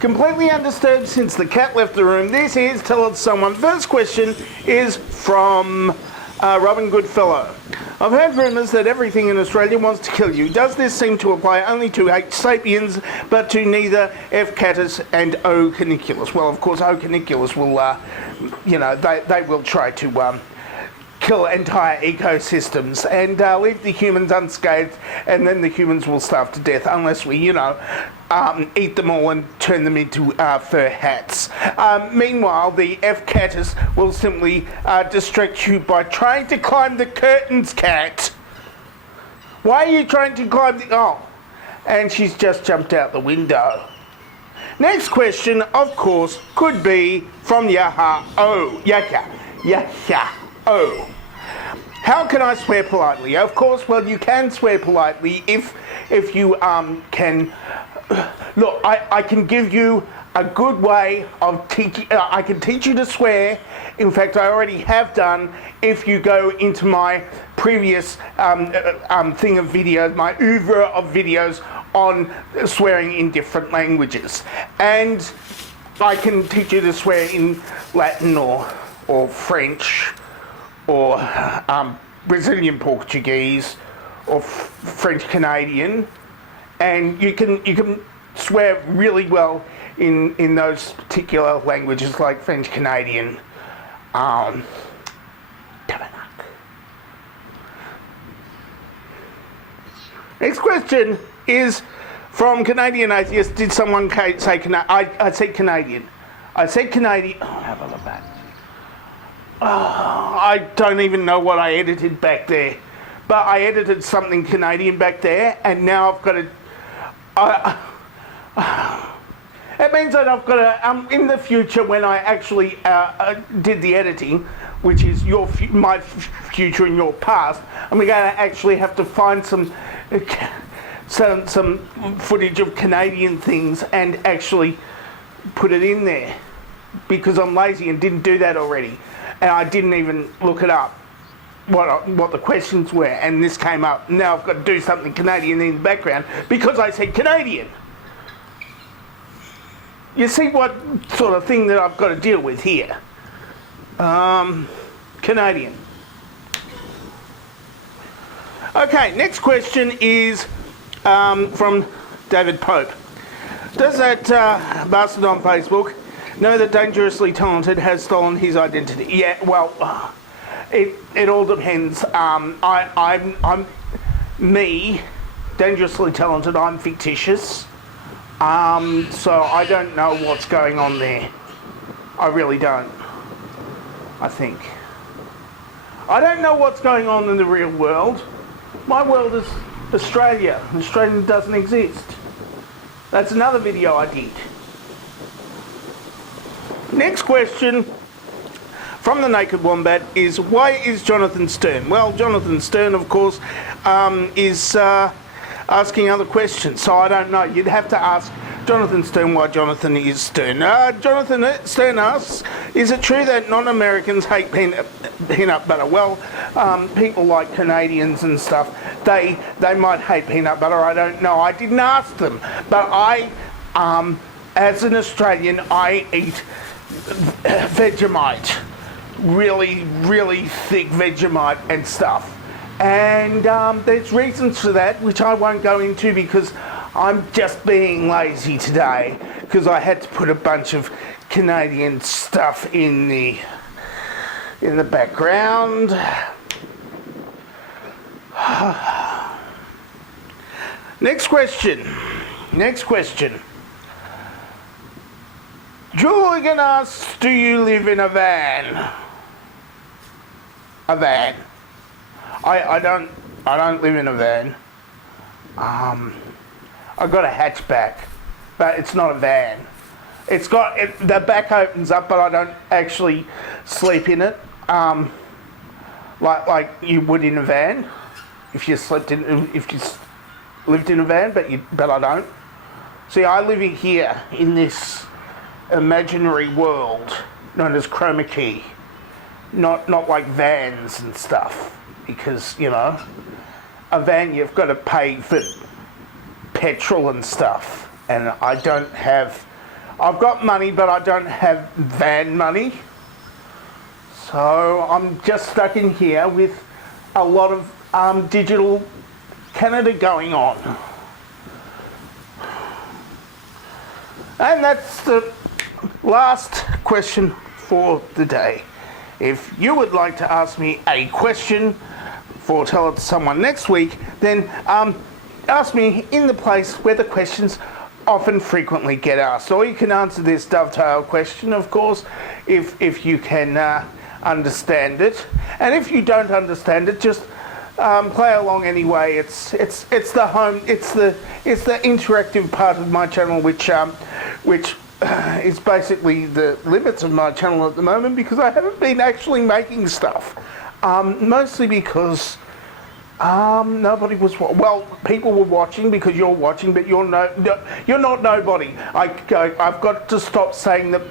Completely undisturbed since the cat left the room. This is Tell It Someone. First question is from Robin Goodfellow. I've heard rumours that everything in Australia wants to kill you. Does this seem to apply only to H. sapiens, but to neither F. catus and O. caniculus? Well, of course, O. caniculus will, they will try to kill entire ecosystems and leave the humans unscathed, and then the humans will starve to death unless we, eat them all and turn them into fur hats. Meanwhile, the F. catus will simply distract you by trying to climb the curtains, cat. Why are you trying to climb the... Oh, and she's just jumped out the window. Next question, of course, could be from Yaha O. Yaha O. How can I swear politely? Of course, well, you can swear politely if you can... Look, I can give you a good way of teaching... I can teach you to swear. In fact, I already have done if you go into my previous thing of videos, my oeuvre of videos on swearing in different languages. And I can teach you to swear in Latin or French or Brazilian Portuguese or French Canadian, and you can swear really well in those particular languages like French Canadian. Next question is from Canadian Atheist. Did someone say Canadian? I said Canadian. I said Canadian. Oh, have a look back. I don't even know what I edited back there, but I edited something Canadian back there, and now I've got to. It means that I've got to. In the future, when I actually did the editing, which is my future and your past, I'm going to actually have to find some footage of Canadian things and actually put it in there, because I'm lazy and didn't do that already. And I didn't even look it up, what the questions were, and this came up. Now I've got to do something Canadian in the background because I said Canadian. You see what sort of thing that I've got to deal with here. Canadian. Okay, next question is from David Pope. Does that bastard on Facebook know that Dangerously Talented has stolen his identity? Yeah, well, it all depends. I'm me, Dangerously Talented. I'm fictitious, so I don't know what's going on there. I really don't. I think I don't know what's going on in the real world. My world is Australia. Australia doesn't exist. That's another video I did. Next question from the Naked Wombat is, why is Jonathan Stern? Well, Jonathan Stern, of course, is asking other questions, so I don't know. You'd have to ask Jonathan Stern why Jonathan is Stern. Jonathan Stern asks, is it true that non-Americans hate peanut butter? Well, people like Canadians and stuff, they might hate peanut butter. I don't know. I didn't ask them. But I, as an Australian, I eat Vegemite, really, really thick Vegemite and stuff, and there's reasons for that which I won't go into because I'm just being lazy today, because I had to put a bunch of Canadian stuff in the background. Next question. Julian asks, do you live in a van? A van. I don't live in a van. I've got a hatchback, but it's not a van. It's got the back opens up, but I don't actually sleep in it. Like you would in a van, if you lived in a van, but I don't. See, I live in here in this imaginary world known as chroma key, not like vans and stuff, because a van you've got to pay for petrol and stuff, and I I've got money, but I don't have van money. So I'm just stuck in here with a lot of digital Canada going on. And that's the last question for the day. If you would like to ask me a question for Tell It to Someone next week, then ask me in the place where the questions often frequently get asked. Or you can answer this dovetail question, of course, if you can understand it. And if you don't understand it, just play along anyway. It's the home. It's the interactive part of my channel, which is basically the limits of my channel at the moment, because I haven't been actually making stuff. Mostly because nobody was. Well, people were watching because you're watching, but you're not nobody. I've got to stop saying that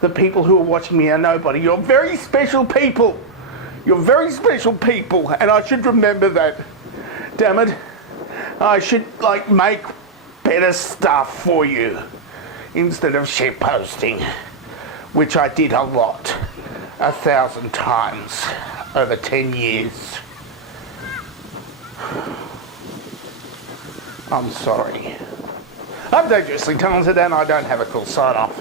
the people who are watching me are nobody. You're very special people. You're very special people, and I should remember that. Damn it. I should, make better stuff for you instead of shit posting, which I did a lot, 1,000 times over 10 years. I'm sorry. I'm dangerously talented, and I don't have a cool sign off.